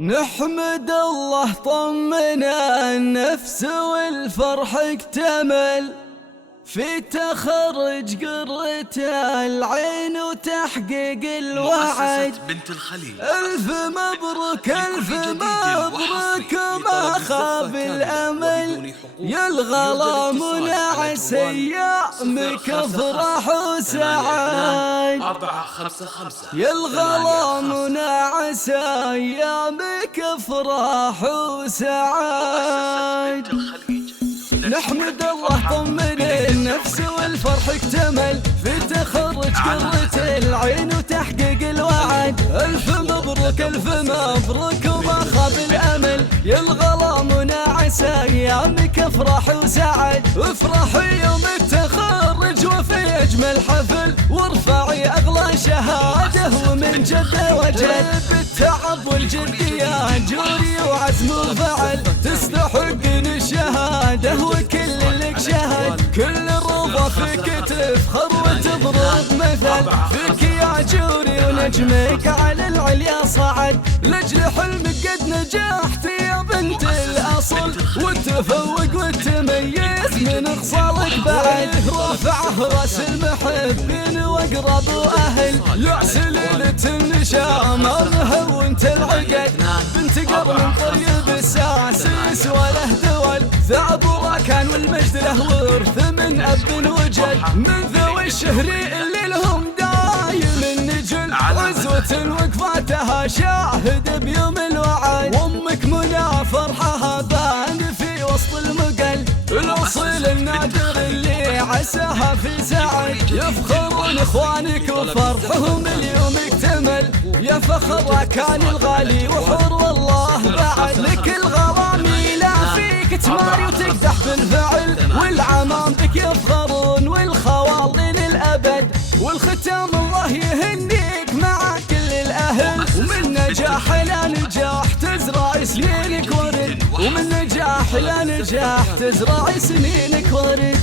نحمد الله طمنا النفس والفرح اكتمل في تخرج قرة العين وتحقيق الوعد. بنت الخليل ألف مبروك ألف مبروك ما خاب الأمل، يا الغلا منعس أيامك افرح وسعد. 455 يا الغلا منعس أيامك افرح وسعد. نحمد الله طمن النفس والفرح اكتمل في تخرج قرة العين وتحقيق الوعد. ألف مبروك ألف مبروك وما خاب الأمل، يا الغلا منعس أيامك افرح وسعد. افرحي يوم التخرج وفي أجمل حفل، وارفعي أغلى شهادة ومن جد وجد. بالتعب والجد يا جوري وعزم وفعل، تستحقين الشهادة وكل لك شهد. كل الرضا فيك تفخر وتضرب مثل، فيك يا جوري ونجمك على العليا صعد. لأجل حلمك قد نجحت يا بنت الأصل، وتفوق وتميز من خصالك بعد. رافعه راس المحبين واقرب واهل، يعس ليلة النشامة وانت العقد. بنت قرن طيب الساسيس وله دول، ثابورا كان والمجد له ورث من اب وجد. من ذوي الشهر اللي لهم دايم النجل، عزوة وقفاتها شاهد بيوم الوعد. وامك منى فرحها بان في وسط المقل، الاصيل النادر اللي عساها في سعد. يفخرون اخوانك وفرحهم اليوم اكتمل، يا فخر كان الغالي وحور والله بعد. لك الغرامي لا فيك تماري وتقدح بالفعل، والعمام بك يفخرون والخوالي للأبد. والختام الله يهنيك مع كل الأهل، ومن نجاح إلى نجاح تزرع سنينك ورد. ومن نجاح إلى نجاح تزرع سنينك ورد.